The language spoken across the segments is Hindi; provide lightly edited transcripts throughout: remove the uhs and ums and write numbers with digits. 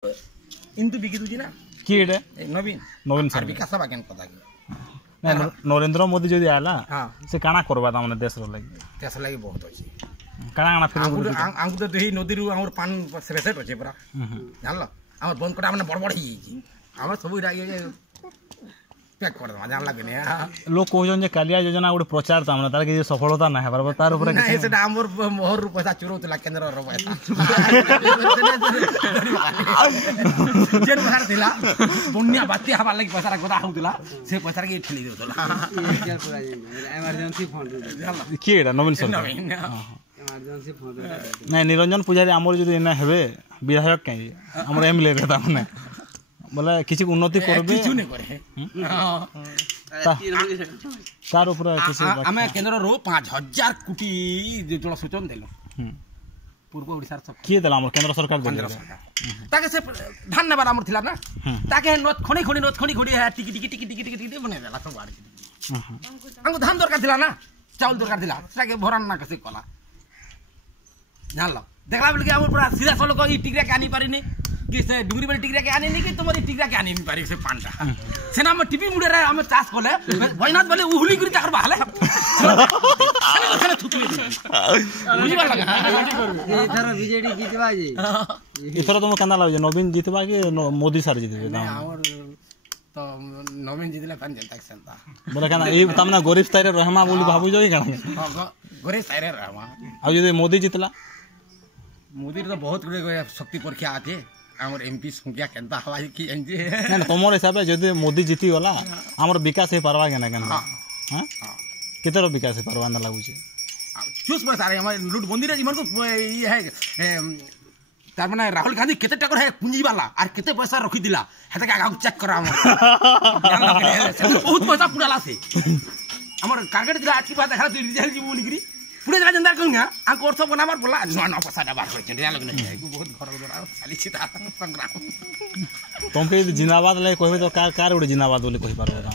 इंतु बिकी दूजी ना कि एटा नवीन नवीन सर सर विकास बाकेन पता कि नरेंद्र मोदी जदि आला हां से काना करबा त माने देश रो लागि देश लागि बहुत अछि काना काना फिर आंगु तो देही नदी रु हमर पान सेट अछि पूरा जानलो हमर बंद कोटा माने बड़ ही हमर सब पैक कर दमा जानला कि नहीं लोग कहजन जे कालिया योजना गुड प्रचार त हमने तार के सफलता ना है पर तार ऊपर नहीं सेटा हमर मोहर पैसा चुरोतला केंद्र रो पैसा जेन बाहर दिला दुनिया बाती हवा लागि पैसा गदा होतला से पैसा के ठेली देतला इमरजेंसी फंड कि एटा नवीन सर इमरजेंसी फंड नहीं निरंजन पुजारी हमर जदि एना हेबे विधायक के हमर एमएलए रहता माने बोले किसी उन्नति करबे किछु नहीं करे तार ऊपर किसी हमें केंद्र रो 5000 कोटी जल सूचन देलो पूर्व ओडिसा सब किए देला हमर केंद्र सरकार केंद्र सरकार ताके से धन्यवाद हमर थिला ना ताके नोट खणी है टिकी बने देला सब बाड़ हमको धान दरकार थिला ना चावल दरकार थिला ताके भरन ना कसे कला जानलो देखला बोल के हमर पूरा सीधा सलो को ई टिकरा के आनी पारिनी कि से डुगरी वाली टिकरा के आने नहीं कि तुम्हारी टिकरा के आने नहीं पारी से पांडा सेना में टीपी मुड़े रहे हमें चास कोले वैनाथ वाले उहुली गिरी चाकर बाहले सेना थुतुली मुझे वाला लगा इधर बीजेडी जीतबा जी इथर तुम केना लागै नवीन जीतबा कि मोदी सर जीतबे और तो नवीन जीतले पान जनता के संता बोले केना ई तमना गरीब स्तर रे रहमा बोली भाबू जोई केना गरीब स्तर रे रहमा आ यदि मोदी जीतला मोदी तो बहुत गुड़े शक्ति परीक्षा आते हमर एमपी संख्या केनता हवा की एनजे ना तमर हिसाब से जदि मोदी जीती गला हमर विकास हे परवा केना केना हां केतर विकास हे परवा ना लागु छे चूस पर सारे हमर लूट बंदी रे जीवन को ये है तार माने राहुल गांधी केते टकर है पूंजी वाला और केते पैसा रखी दिला हेते का चेक करा हम बहुत पैसा पुडाला से हमर टारगेट दिला आज की बात देखा रिजल्ट जी बोली गिरी पुरे जगह जनता कहूंगा आंको अर्थ बनाबार बोला न पैसा डबार होय डेरा लगने है बहुत घर द्वारा खाली छिता संग्राम तुम के जिंदाबाद ले कहबे तो कार उड़े जिंदाबाद बोली कहि पारबो ता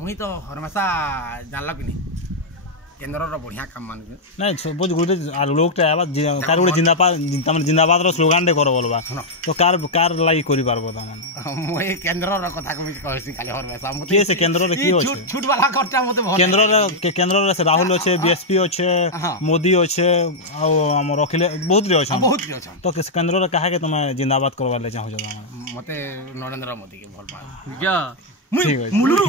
मुई तो हरमसा जानला कि नहीं केंद्र रो बढ़िया काम मान नहीं बहुत गुडे लोग ता आबा कार उड़े जिंदाबाद तमन जिंदाबाद रो स्लोगन दे करो बोलबा तो कार लाई करि पारबो ता मुई केंद्र रो कथा कहसी खाली हरमसा के से केंद्र रे की होय छूट वाला खर्चा मते केंद्र रे से राहुल होछे बीएसपी होछे मोदी होछे आ हमर अखिले बहुत रे होछन तो केंद्र रे काहे के तुम जिंदाबाद करबा ले चाहो छ मते नरेंद्र मोदी के भल पा मुई मुलुरु